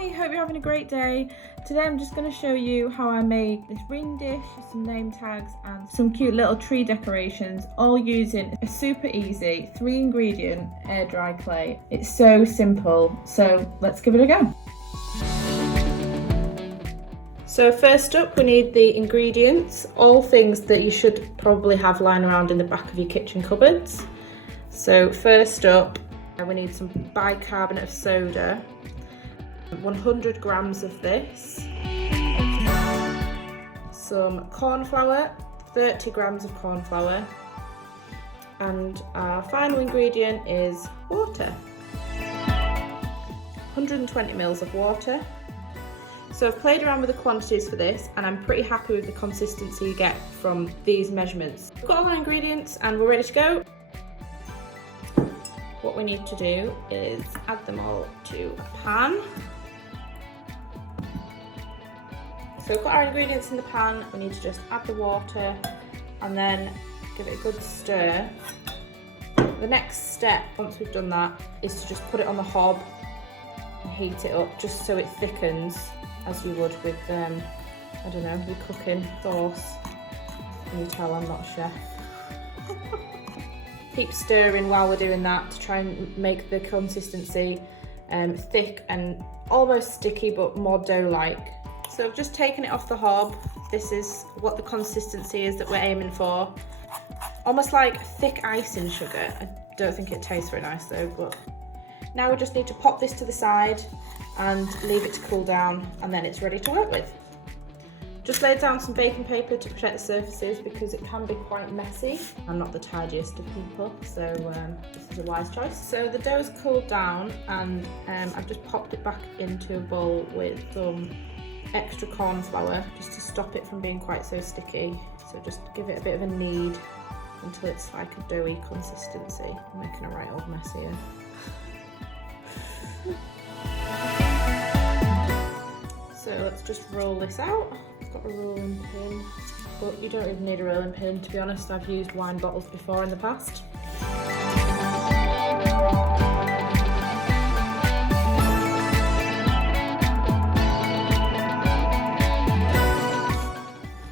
Hi, hope you're having a great day. Today I'm just going to show you how I made this ring dish, some name tags and some cute little tree decorations, all using a super easy 3-ingredient air dry clay. It's so simple, so let's give it a go. So first up we need the ingredients, all things that you should probably have lying around in the back of your kitchen cupboards. So first up we need some bicarbonate of soda, 100 grams of this, some corn flour, 30 grams of corn flour, and our final ingredient is water, 120 ml of water. So I've played around with the quantities for this and I'm pretty happy with the consistency you get from these measurements. We've got all our ingredients and we're ready to go. What we need to do is add them all to a pan. So we've got our ingredients in the pan, we need to just add the water and then give it a good stir. The next step, once we've done that, is to just put it on the hob and heat it up just so it thickens as you would with, I don't know, your cooking sauce. Can you tell I'm not a chef? Keep stirring while we're doing that to try and make the consistency thick and almost sticky but more dough-like. So I've just taken it off the hob. This is what the consistency is that we're aiming for. Almost like thick icing sugar. I don't think it tastes very nice though, but now we just need to pop this to the side and leave it to cool down and then it's ready to work with. Just laid down some baking paper to protect the surfaces because it can be quite messy. I'm not the tidiest of people, so this is a wise choice. So the dough's cooled down and I've just popped it back into a bowl with some extra corn flour just to stop it from being quite so sticky. So just give it a bit of a knead until it's like a doughy consistency. I'm making a right old mess here. So let's just roll this out. I've got a rolling pin, but you don't even need a rolling pin, to be honest. I've used wine bottles before in the past.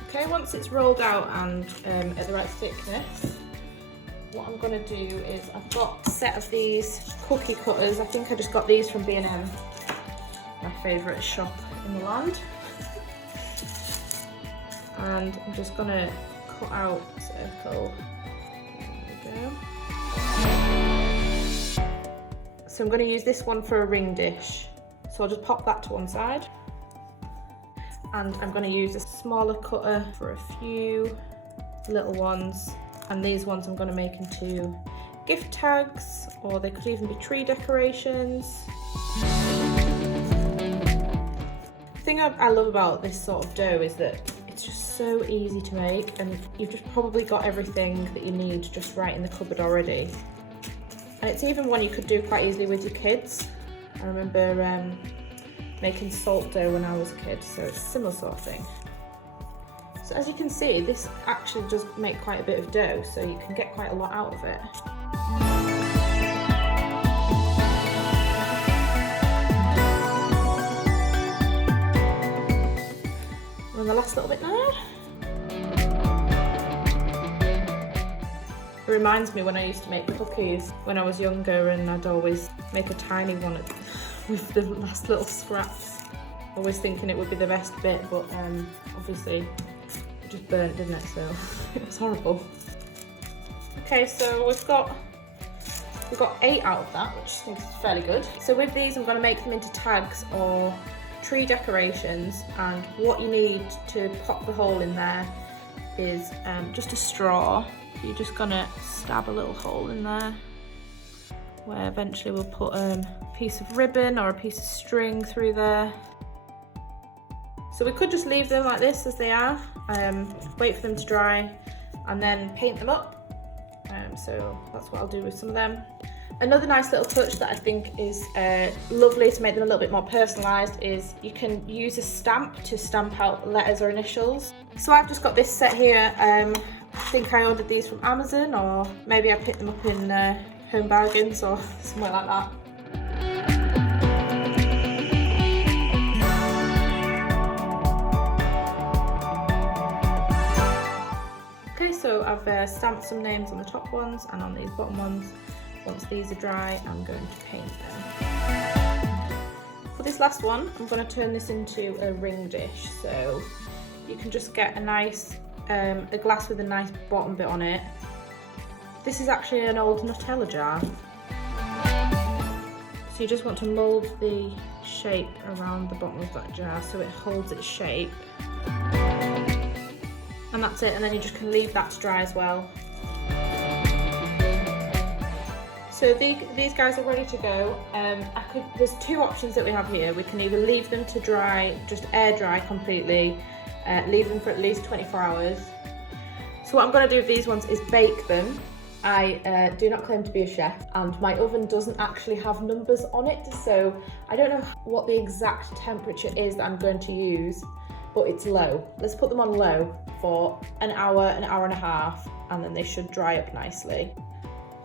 Okay, once it's rolled out and at the right thickness, what I'm going to do is I've got a set of these cookie cutters. I think I just got these from B&M, my favourite shop in the land. And I'm just going to cut out a circle. There we go. So I'm going to use this one for a ring dish. So I'll just pop that to one side. And I'm going to use a smaller cutter for a few little ones. And these ones I'm going to make into gift tags, or they could even be tree decorations. The thing I love about this sort of dough is that it's just so easy to make and you've just probably got everything that you need just right in the cupboard already. And it's even one you could do quite easily with your kids. I remember making salt dough when I was a kid, so it's a similar sort of thing. So as you can see, this actually does make quite a bit of dough, so you can get quite a lot out of it. And the last little bit now. It reminds me when I used to make cookies when I was younger, and I'd always make a tiny one with the last little scraps, always thinking it would be the best bit, but obviously it just burnt, didn't it? So it was horrible. Okay, so we've got 8 out of that, which I think is fairly good. So with these I'm going to make them into tags or tree decorations, and what you need to pop the hole in there is just a straw. You're just gonna stab a little hole in there where eventually we'll put a piece of ribbon or a piece of string through there. So we could just leave them like this as they are, wait for them to dry and then paint them up. So that's what I'll do with some of them. Another nice little touch that I think is lovely to make them a little bit more personalised is you can use a stamp to stamp out letters or initials. So I've just got this set here. I think I ordered these from Amazon, or maybe I picked them up in Home Bargains or somewhere like that. so I've stamped some names on the top ones and on these bottom ones. Once these are dry, I'm going to paint them. For this last one, I'm going to turn this into a ring dish. So you can just get a nice, a glass with a nice bottom bit on it. This is actually an old Nutella jar. So you just want to mould the shape around the bottom of that jar so it holds its shape. And that's it, and then you just can leave that to dry as well. So these guys are ready to go. There's two options that we have here. We can either leave them to dry, just air dry completely, leave them for at least 24 hours. So what I'm going to do with these ones is bake them. I do not claim to be a chef, and my oven doesn't actually have numbers on it, so I don't know what the exact temperature is that I'm going to use, but it's low. Let's put them on low for an hour and a half, and then they should dry up nicely.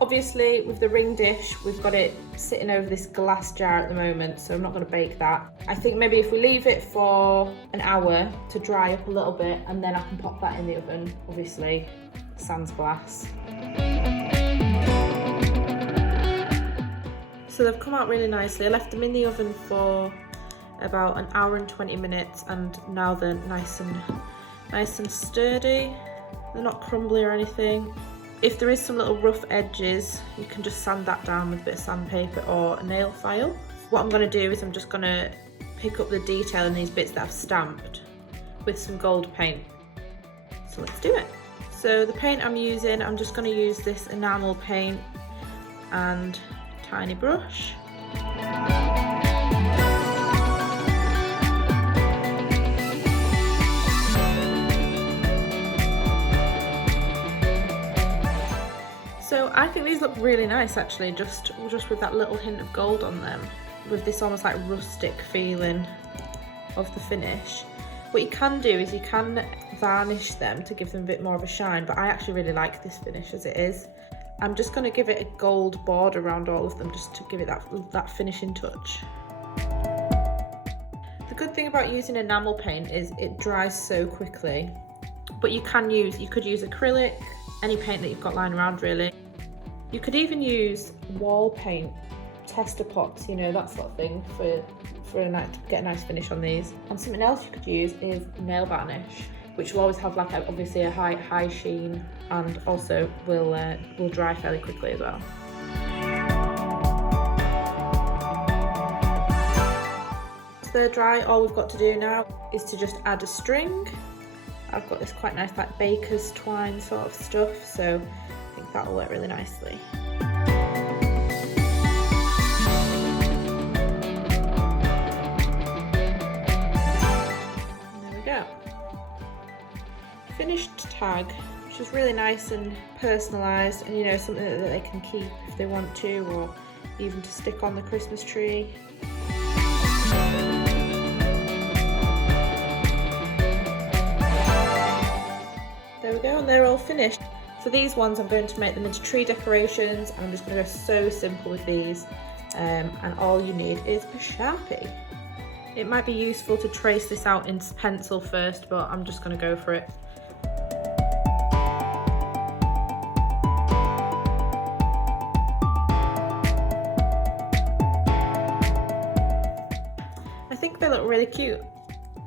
Obviously, with the ring dish, we've got it sitting over this glass jar at the moment, so I'm not going to bake that. I think maybe if we leave it for an hour to dry up a little bit, and then I can pop that in the oven, obviously, sans glass. So they've come out really nicely. I left them in the oven for about an hour and 20 minutes, and now they're nice and sturdy. They're not crumbly or anything. If there is some little rough edges, you can just sand that down with a bit of sandpaper or a nail file. What I'm going to do is I'm just going to pick up the detail in these bits that I've stamped with some gold paint. So let's do it. So the paint I'm using, I'm just going to use this enamel paint and a tiny brush. So I think these look really nice actually, just with that little hint of gold on them, with this almost like rustic feeling of the finish. What you can do is you can varnish them to give them a bit more of a shine, but I actually really like this finish as it is. I'm just going to give it a gold border around all of them just to give it that finishing touch. The good thing about using enamel paint is it dries so quickly, but you could use acrylic, any paint that you've got lying around really. You could even use wall paint, tester pots, you know, that sort of thing to get a nice finish on these. And something else you could use is nail varnish, which will always have like obviously a high sheen, and also will dry fairly quickly as well. Once they're dry, all we've got to do now is to just add a string. I've got this quite nice like baker's twine sort of stuff, so I think that'll work really nicely. And there we go. Finished tag, which is really nice and personalised, and you know, something that they can keep if they want to, or even to stick on the Christmas tree. There we go, and they're all finished. For these ones, I'm going to make them into tree decorations, and I'm just going to go so simple with these, and all you need is a Sharpie. It might be useful to trace this out in pencil first, but I'm just going to go for it. I think they look really cute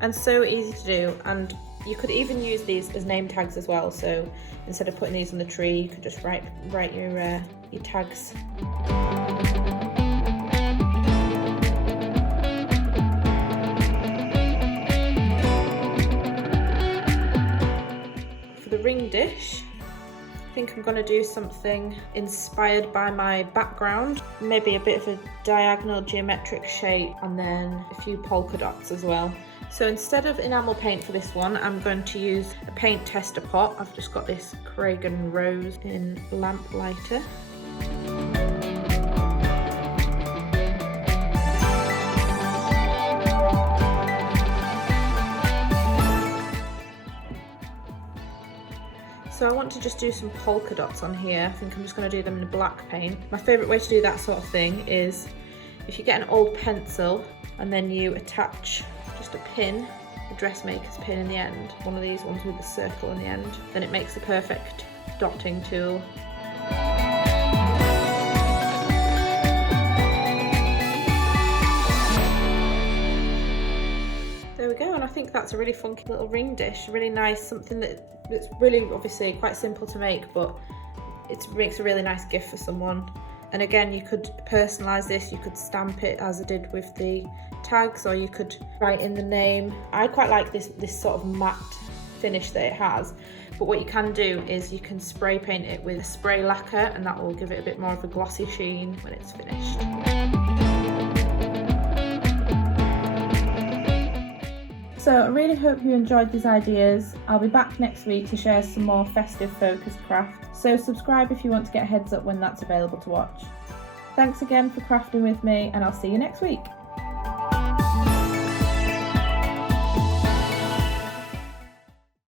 and so easy to do, and you could even use these as name tags as well, so instead of putting these on the tree, you could just write your tags. For the ring dish, I think I'm going to do something inspired by my background, maybe a bit of a diagonal geometric shape, and then a few polka dots as well. So instead of enamel paint for this one, I'm going to use a paint tester pot. I've just got this Cragen Rose in Lamplighter. So I want to just do some polka dots on here. I think I'm just going to do them in black paint. My favourite way to do that sort of thing is if you get an old pencil and then you attach just a pin a dressmaker's pin in the end, one of these ones with the circle in the end, then it makes the perfect dotting tool. There we go, and I think that's a really funky little ring dish, really nice, something that's really obviously quite simple to make, but it makes a really nice gift for someone. And again, you could personalise this, you could stamp it as I did with the tags, or you could write in the name. I quite like this sort of matte finish that it has, but what you can do is you can spray paint it with a spray lacquer, and that will give it a bit more of a glossy sheen when it's finished. So I really hope you enjoyed these ideas. I'll be back next week to share some more festive focused craft, so subscribe if you want to get a heads up when that's available to watch. Thanks again for crafting with me, and I'll see you next week.